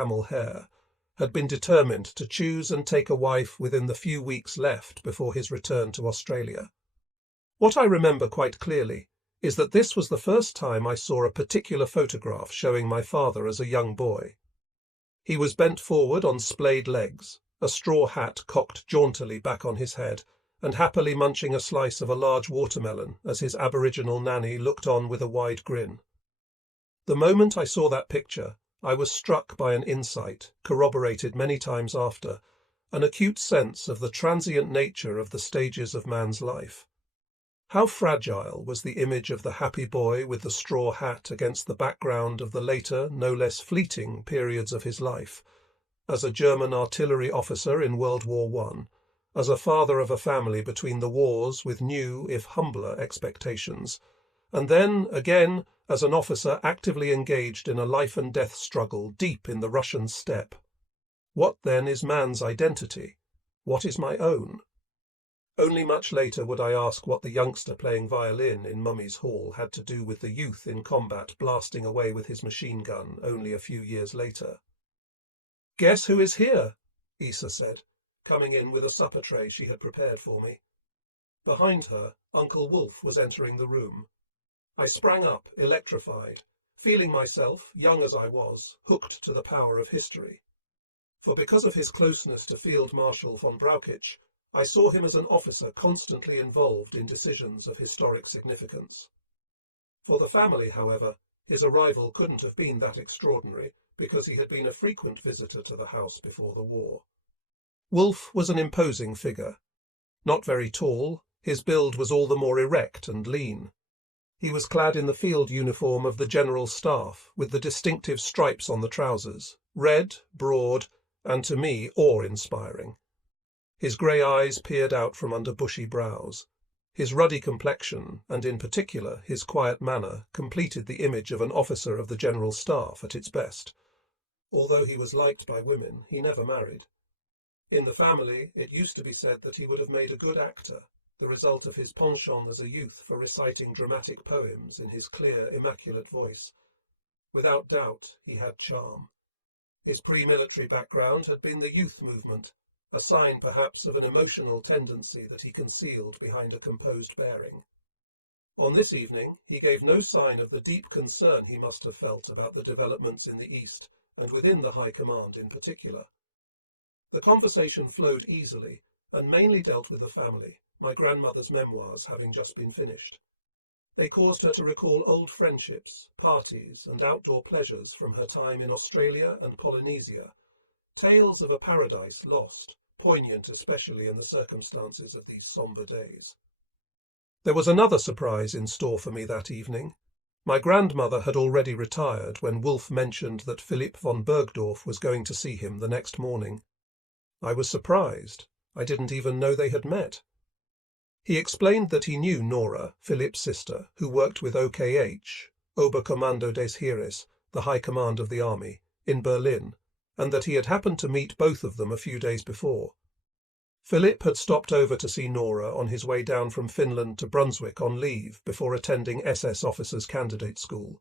camel hair, had been determined to choose and take a wife within the few weeks left before his return to Australia. What I remember quite clearly is that this was the first time I saw a particular photograph showing my father as a young boy. He was bent forward on splayed legs, a straw hat cocked jauntily back on his head, and happily munching a slice of a large watermelon as his Aboriginal nanny looked on with a wide grin. The moment I saw that picture, I was struck by an insight, corroborated many times after, an acute sense of the transient nature of the stages of man's life. How fragile was the image of the happy boy with the straw hat against the background of the later, no less fleeting periods of his life, as a German artillery officer in World War I, as a father of a family between the wars with new, if humbler, expectations, and then, again, as an officer actively engaged in a life-and-death struggle deep in the Russian steppe. What, then, is man's identity? What is my own? Only much later would I ask what the youngster playing violin in Mummy's Hall had to do with the youth in combat blasting away with his machine gun only a few years later. "Guess who is here?" Issa said, coming in with a supper tray she had prepared for me. Behind her, Uncle Wolf was entering the room. I sprang up, electrified, feeling myself, young as I was, hooked to the power of history. For because of his closeness to Field Marshal von Brauchitsch, I saw him as an officer constantly involved in decisions of historic significance. For the family, however, his arrival couldn't have been that extraordinary, because he had been a frequent visitor to the house before the war. Wolf was an imposing figure. Not very tall, his build was all the more erect and lean. He was clad in the field uniform of the General Staff, with the distinctive stripes on the trousers, red, broad, and to me awe-inspiring. His grey eyes peered out from under bushy brows. His ruddy complexion, and in particular his quiet manner, completed the image of an officer of the General Staff at its best. Although he was liked by women, he never married. In the family, it used to be said that he would have made a good actor, the result of his penchant as a youth for reciting dramatic poems in his clear, immaculate voice. Without doubt, he had charm. His pre-military background had been the youth movement, a sign perhaps of an emotional tendency that he concealed behind a composed bearing. On this evening, he gave no sign of the deep concern he must have felt about the developments in the East, and within the High Command in particular. The conversation flowed easily, and mainly dealt with the family, my grandmother's memoirs having just been finished. They caused her to recall old friendships, parties, and outdoor pleasures from her time in Australia and Polynesia, tales of a paradise lost, poignant especially in the circumstances of these sombre days. There was another surprise in store for me that evening. My grandmother had already retired when Wolf mentioned that Philipp von Bergdorf was going to see him the next morning. I was surprised. I didn't even know they had met. He explained that he knew Nora, Philipp's sister, who worked with OKH, Oberkommando des Heeres, the High Command of the Army, in Berlin, and that he had happened to meet both of them a few days before. Philipp had stopped over to see Nora on his way down from Finland to Brunswick on leave before attending SS Officers' Candidate School.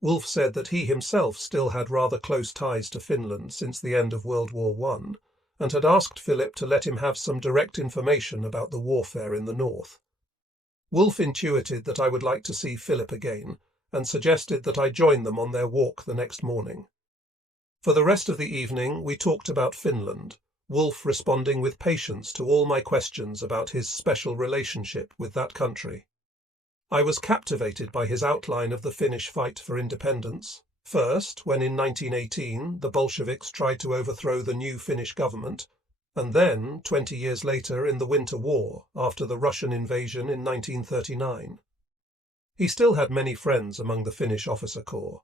Wolf said that he himself still had rather close ties to Finland since the end of World War I, and had asked Philipp to let him have some direct information about the warfare in the north. Wolf intuited that I would like to see Philipp again, and suggested that I join them on their walk the next morning. For the rest of the evening we talked about Finland, Wolf responding with patience to all my questions about his special relationship with that country. I was captivated by his outline of the Finnish fight for independence, first when in 1918 the Bolsheviks tried to overthrow the new Finnish government, and then 20 years later in the Winter War after the Russian invasion in 1939. He still had many friends among the Finnish officer corps.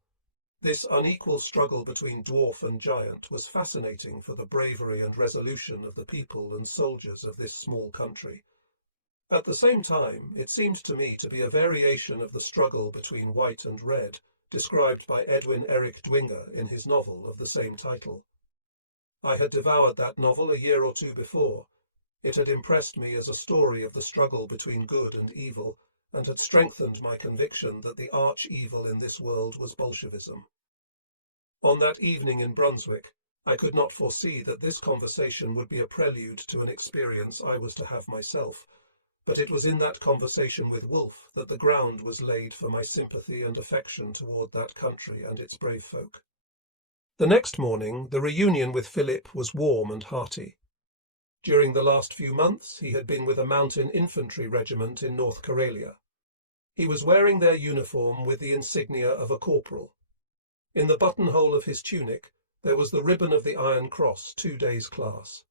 This unequal struggle between dwarf and giant was fascinating for the bravery and resolution of the people and soldiers of this small country. At the same time, it seemed to me to be a variation of the struggle between white and red, described by Edwin Eric Dwinger in his novel of the same title. I had devoured that novel a year or two before. It had impressed me as a story of the struggle between good and evil, and had strengthened my conviction that the arch-evil in this world was Bolshevism. On that evening in Brunswick, I could not foresee that this conversation would be a prelude to an experience I was to have myself, but it was in that conversation with Wolfe that the ground was laid for my sympathy and affection toward that country and its brave folk. The next morning, the reunion with Philip was warm and hearty. During the last few months, he had been with a mountain infantry regiment in North Karelia. He was wearing their uniform with the insignia of a corporal. In the buttonhole of his tunic, there was the ribbon of the Iron Cross 2 days' class.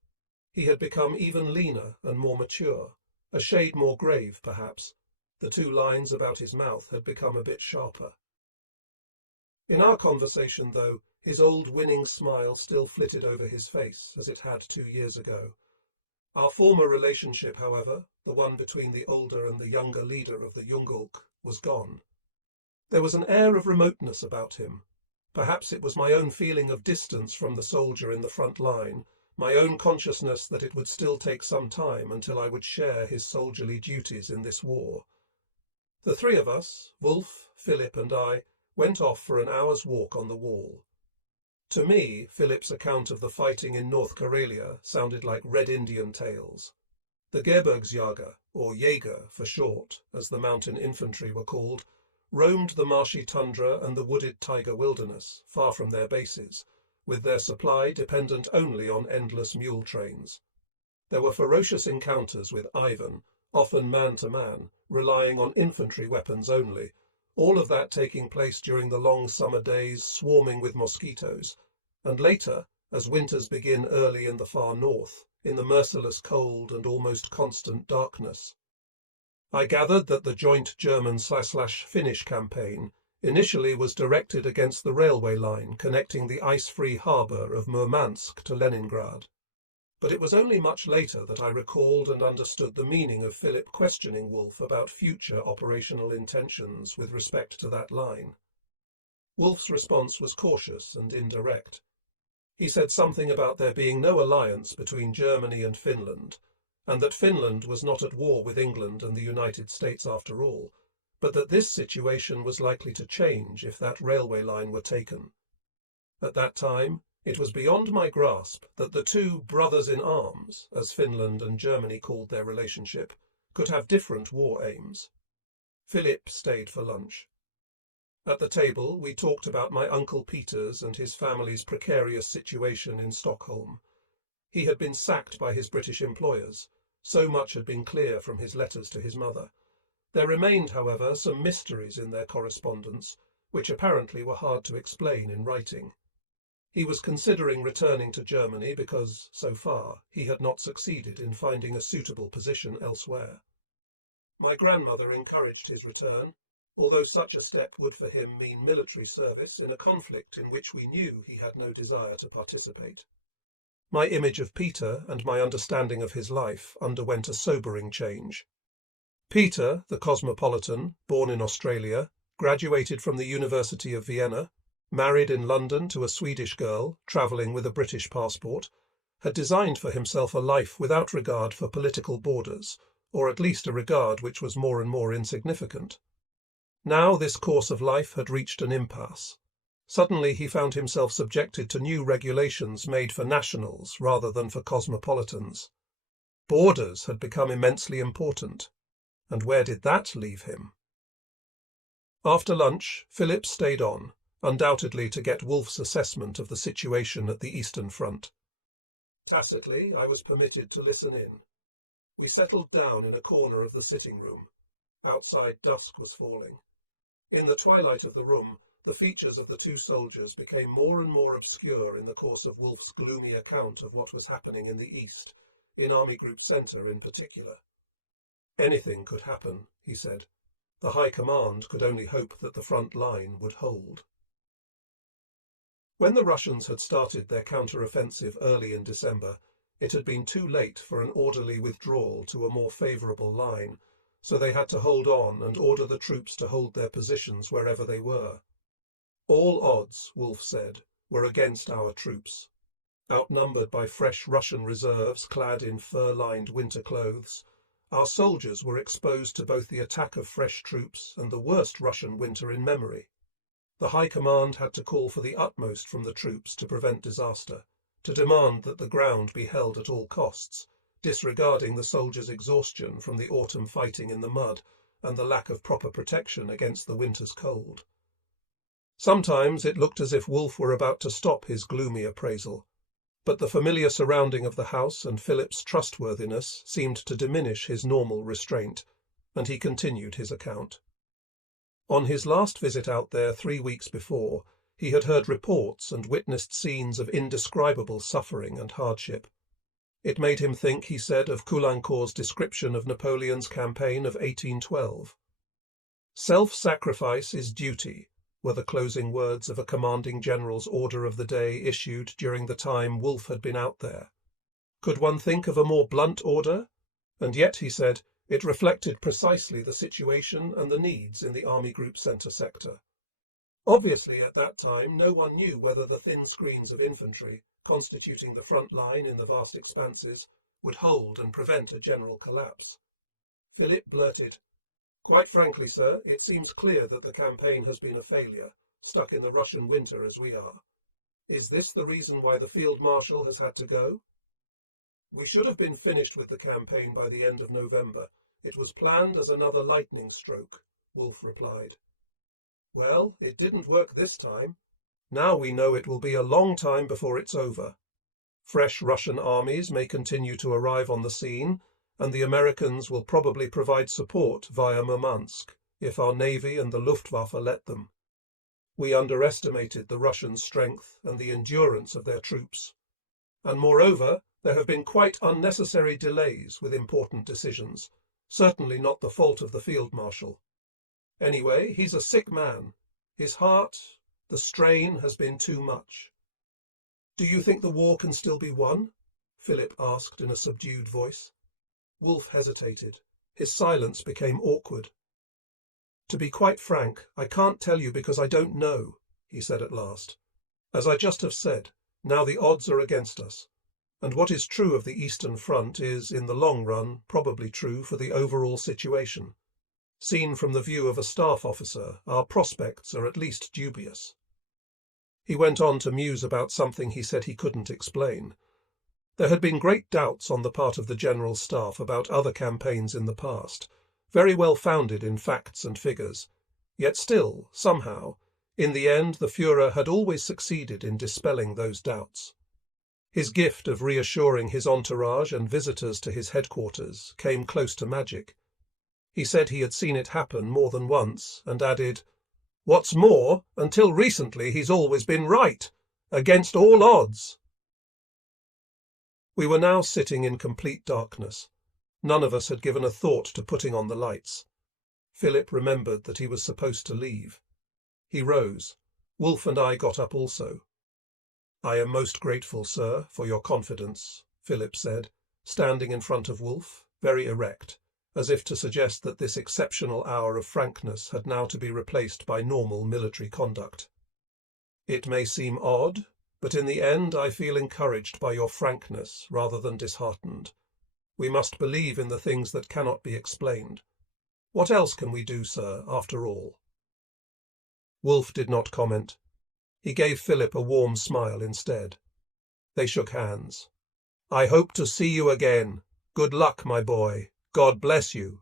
He had become even leaner and more mature, a shade more grave, perhaps. The 2 lines about his mouth had become a bit sharper. In our conversation, though, his old winning smile still flitted over his face, as it had 2 years ago. Our former relationship, however, the one between the older and the younger leader of the Jungolk, was gone. There was an air of remoteness about him. Perhaps it was my own feeling of distance from the soldier in the front line, my own consciousness that it would still take some time until I would share his soldierly duties in this war. The 3 of us, Wolfe, Philip and I, went off for an hour's walk on the wall. To me, Philip's account of the fighting in North Karelia sounded like Red Indian tales. The Gebirgsjäger, or Jaeger for short, as the mountain infantry were called, roamed the marshy tundra and the wooded taiga wilderness, far from their bases, with their supply dependent only on endless mule trains. There were ferocious encounters with Ivan, often man-to-man, relying on infantry weapons only, all of that taking place during the long summer days swarming with mosquitoes, and later, as winters begin early in the far north, in the merciless cold and almost constant darkness. I gathered that the joint German/Finnish campaign initially was directed against the railway line connecting the ice-free harbour of Murmansk to Leningrad. But it was only much later that I recalled and understood the meaning of Philip questioning Wolfe about future operational intentions with respect to that line. Wolfe's response was cautious and indirect. He said something about there being no alliance between Germany and Finland, and that Finland was not at war with England and the United States after all, but that this situation was likely to change if that railway line were taken. At that time, it was beyond my grasp that the 2 brothers in arms, as Finland and Germany called their relationship, could have different war aims. Philip stayed for lunch. At the table, we talked about my Uncle Peter's and his family's precarious situation in Stockholm. He had been sacked by his British employers. So much had been clear from his letters to his mother. There remained, however, some mysteries in their correspondence, which apparently were hard to explain in writing. He was considering returning to Germany because, so far, he had not succeeded in finding a suitable position elsewhere. My grandmother encouraged his return, although such a step would for him mean military service in a conflict in which we knew he had no desire to participate. My image of Peter and my understanding of his life underwent a sobering change. Peter, the cosmopolitan, born in Australia, graduated from the University of Vienna, married in London to a Swedish girl, travelling with a British passport, had designed for himself a life without regard for political borders, or at least a regard which was more and more insignificant. Now this course of life had reached an impasse. Suddenly he found himself subjected to new regulations made for nationals rather than for cosmopolitans. Borders had become immensely important. And where did that leave him? After lunch, Philip stayed on, undoubtedly to get Wolfe's assessment of the situation at the Eastern Front. Tacitly, I was permitted to listen in. We settled down in a corner of the sitting room. Outside, dusk was falling. In the twilight of the room, the features of the 2 soldiers became more and more obscure in the course of Wolfe's gloomy account of what was happening in the East, in Army Group Centre in particular. Anything could happen, he said. The High Command could only hope that the front line would hold. When the Russians had started their counter-offensive early in December, it had been too late for an orderly withdrawal to a more favourable line, so they had to hold on and order the troops to hold their positions wherever they were. All odds, Wolfe said, were against our troops. Outnumbered by fresh Russian reserves clad in fur-lined winter clothes, our soldiers were exposed to both the attack of fresh troops and the worst Russian winter in memory. The High Command had to call for the utmost from the troops to prevent disaster, to demand that the ground be held at all costs, disregarding the soldiers' exhaustion from the autumn fighting in the mud and the lack of proper protection against the winter's cold. Sometimes it looked as if Wolfe were about to stop his gloomy appraisal, but the familiar surrounding of the house and Philip's trustworthiness seemed to diminish his normal restraint, and he continued his account. On his last visit out there 3 weeks before, he had heard reports and witnessed scenes of indescribable suffering and hardship. It made him think, he said, of Caulaincourt's description of Napoleon's campaign of 1812. "Self-sacrifice is duty," were the closing words of a commanding general's order of the day issued during the time Wolfe had been out there. Could one think of a more blunt order? And yet, he said, it reflected precisely the situation and the needs in the Army Group Centre sector. Obviously, at that time, no one knew whether the thin screens of infantry, constituting the front line in the vast expanses, would hold and prevent a general collapse. Philip blurted, "Quite frankly, sir, it seems clear that the campaign has been a failure, stuck in the Russian winter as we are. Is this the reason why the Field Marshal has had to go?" "We should have been finished with the campaign by the end of November. It was planned as another lightning stroke," Wolfe replied. "Well, it didn't work this time. Now we know it will be a long time before it's over. Fresh Russian armies may continue to arrive on the scene, and the Americans will probably provide support via Murmansk, if our Navy and the Luftwaffe let them. We underestimated the Russian strength and the endurance of their troops. And moreover, there have been quite unnecessary delays with important decisions, certainly not the fault of the Field Marshal. Anyway, he's a sick man. His heart, the strain has been too much." "Do you think the war can still be won?" Philip asked in a subdued voice. Wolfe hesitated. His silence became awkward. "To be quite frank, I can't tell you because I don't know," he said at last. "As I just have said, now the odds are against us. And what is true of the Eastern Front is, in the long run, probably true for the overall situation. Seen from the view of a staff officer, our prospects are at least dubious." He went on to muse about something he said he couldn't explain. There had been great doubts on the part of the General Staff about other campaigns in the past, very well founded in facts and figures. Yet still, somehow, in the end the Führer had always succeeded in dispelling those doubts. His gift of reassuring his entourage and visitors to his headquarters came close to magic. He said he had seen it happen more than once, and added, "What's more, until recently he's always been right, against all odds." We were now sitting in complete darkness. None of us had given a thought to putting on the lights. Philip remembered that he was supposed to leave. He rose. Wolfe and I got up also. "I am most grateful, sir, for your confidence," Philip said, standing in front of Wolfe, very erect, as if to suggest that this exceptional hour of frankness had now to be replaced by normal military conduct. "It may seem odd, but in the end I feel encouraged by your frankness rather than disheartened. We must believe in the things that cannot be explained. What else can we do, sir, after all?" Wolfe did not comment. He gave Philip a warm smile instead. They shook hands. "I hope to see you again. Good luck, my boy. God bless you."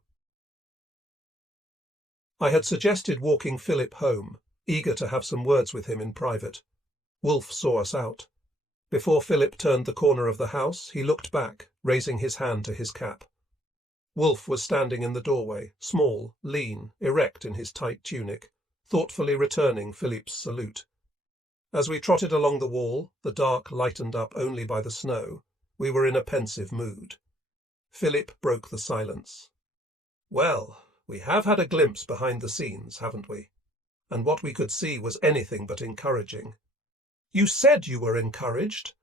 I had suggested walking Philip home, eager to have some words with him in private. Wolfe saw us out. Before Philip turned the corner of the house, he looked back, raising his hand to his cap. Wolfe was standing in the doorway, small, lean, erect in his tight tunic, thoughtfully returning Philip's salute. As we trotted along the wall, the dark lightened up only by the snow, we were in a pensive mood. Philip broke the silence. "Well, we have had a glimpse behind the scenes, haven't we? And what we could see was anything but encouraging." "You said you were encouraged."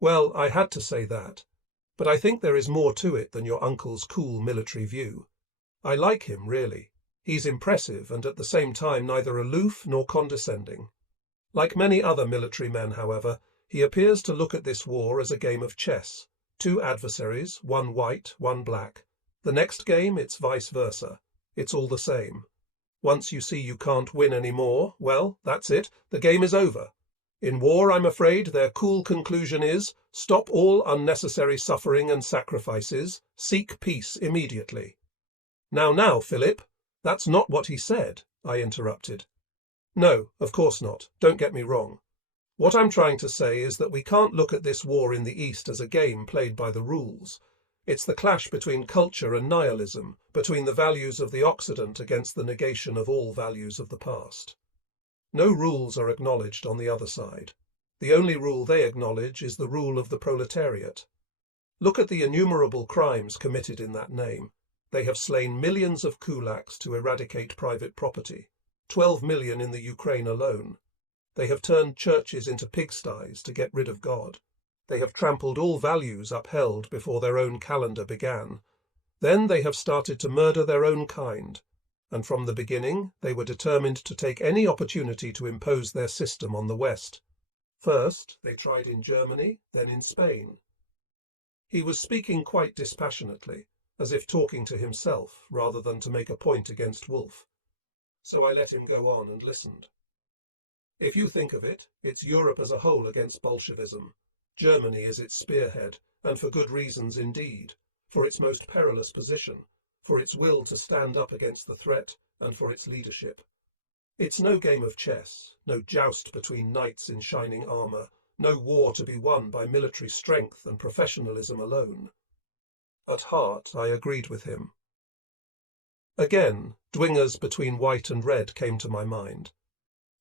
"Well, I had to say that. But I think there is more to it than your uncle's cool military view. I like him, really. He's impressive and at the same time neither aloof nor condescending. Like many other military men, however, he appears to look at this war as a game of chess. 2 adversaries, one white, one black. The next game, it's vice versa. It's all the same. Once you see you can't win anymore, well, that's it, the game is over. In war, I'm afraid, their cool conclusion is, stop all unnecessary suffering and sacrifices, seek peace immediately. Now, Philip, that's not what he said, I interrupted. No, of course not, don't get me wrong. What I'm trying to say is that we can't look at this war in the East as a game played by the rules. It's the clash between culture and nihilism, between the values of the Occident against the negation of all values of the past. No rules are acknowledged on the other side. The only rule they acknowledge is the rule of the proletariat. Look at the innumerable crimes committed in that name. They have slain millions of kulaks to eradicate private property, 12 million in the Ukraine alone. They have turned churches into pigsties to get rid of God. They have trampled all values upheld before their own calendar began. Then they have started to murder their own kind. And from the beginning, they were determined to take any opportunity to impose their system on the West. First, they tried in Germany, then in Spain. He was speaking quite dispassionately, as if talking to himself rather than to make a point against Wolfe. So I let him go on and listened. If you think of it, it's Europe as a whole against Bolshevism. Germany is its spearhead, and for good reasons indeed, for its most perilous position, for its will to stand up against the threat, and for its leadership. It's no game of chess, no joust between knights in shining armour, no war to be won by military strength and professionalism alone. At heart, I agreed with him. Again, Dwinger's Between White and Red came to my mind.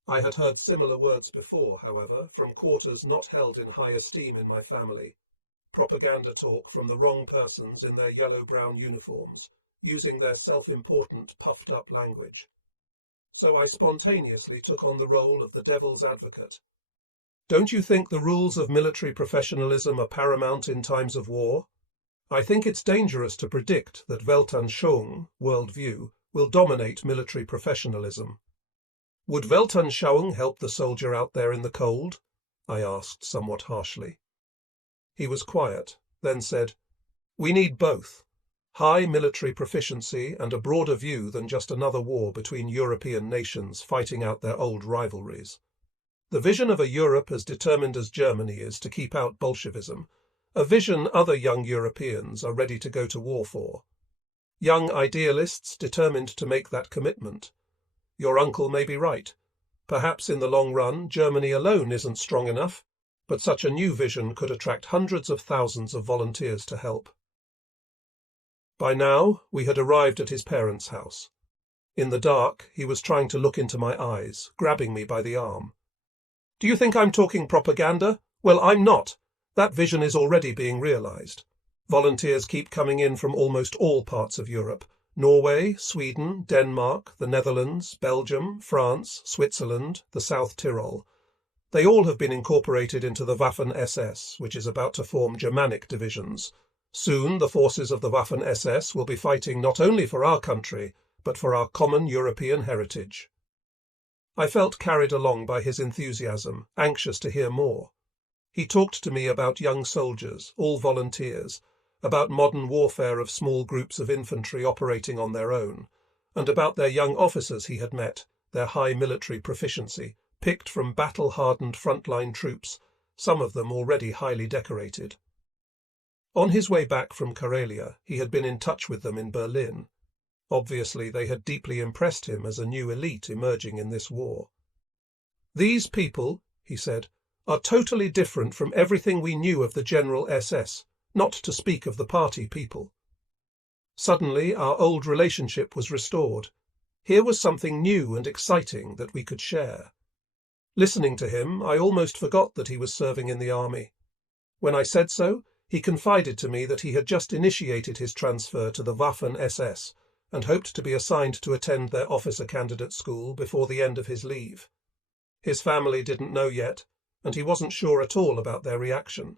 I had heard similar words before, however, from quarters not held in high esteem in my family. Propaganda talk from the wrong persons in their yellow-brown uniforms, using their self-important, puffed-up language. So I spontaneously took on the role of the devil's advocate. Don't you think the rules of military professionalism are paramount in times of war? I think it's dangerous to predict that Weltanschauung, worldview, will dominate military professionalism. Would Weltanschauung help the soldier out there in the cold? I asked somewhat harshly. He was quiet, then said, We need both. High military proficiency and a broader view than just another war between European nations fighting out their old rivalries. The vision of a Europe as determined as Germany is to keep out Bolshevism, a vision other young Europeans are ready to go to war for. Young idealists determined to make that commitment. Your uncle may be right. Perhaps in the long run, Germany alone isn't strong enough, but such a new vision could attract hundreds of thousands of volunteers to help. By now, we had arrived at his parents' house. In the dark, he was trying to look into my eyes, grabbing me by the arm. Do you think I'm talking propaganda? Well, I'm not. That vision is already being realized. Volunteers keep coming in from almost all parts of Europe. Norway, Sweden, Denmark, the Netherlands, Belgium, France, Switzerland, the South Tyrol. They all have been incorporated into the Waffen-SS, which is about to form Germanic divisions. Soon the forces of the Waffen-SS will be fighting not only for our country, but for our common European heritage. I felt carried along by his enthusiasm, anxious to hear more. He talked to me about young soldiers, all volunteers, about modern warfare of small groups of infantry operating on their own, and about their young officers he had met, their high military proficiency, picked from battle-hardened frontline troops, some of them already highly decorated. On his way back from Karelia, he had been in touch with them in Berlin. Obviously, they had deeply impressed him as a new elite emerging in this war. These people, he said, are totally different from everything we knew of the General SS, not to speak of the party people. Suddenly, our old relationship was restored. Here was something new and exciting that we could share. Listening to him, I almost forgot that he was serving in the army. When I said so, he confided to me that he had just initiated his transfer to the Waffen-SS and hoped to be assigned to attend their officer candidate school before the end of his leave. His family didn't know yet, and he wasn't sure at all about their reaction.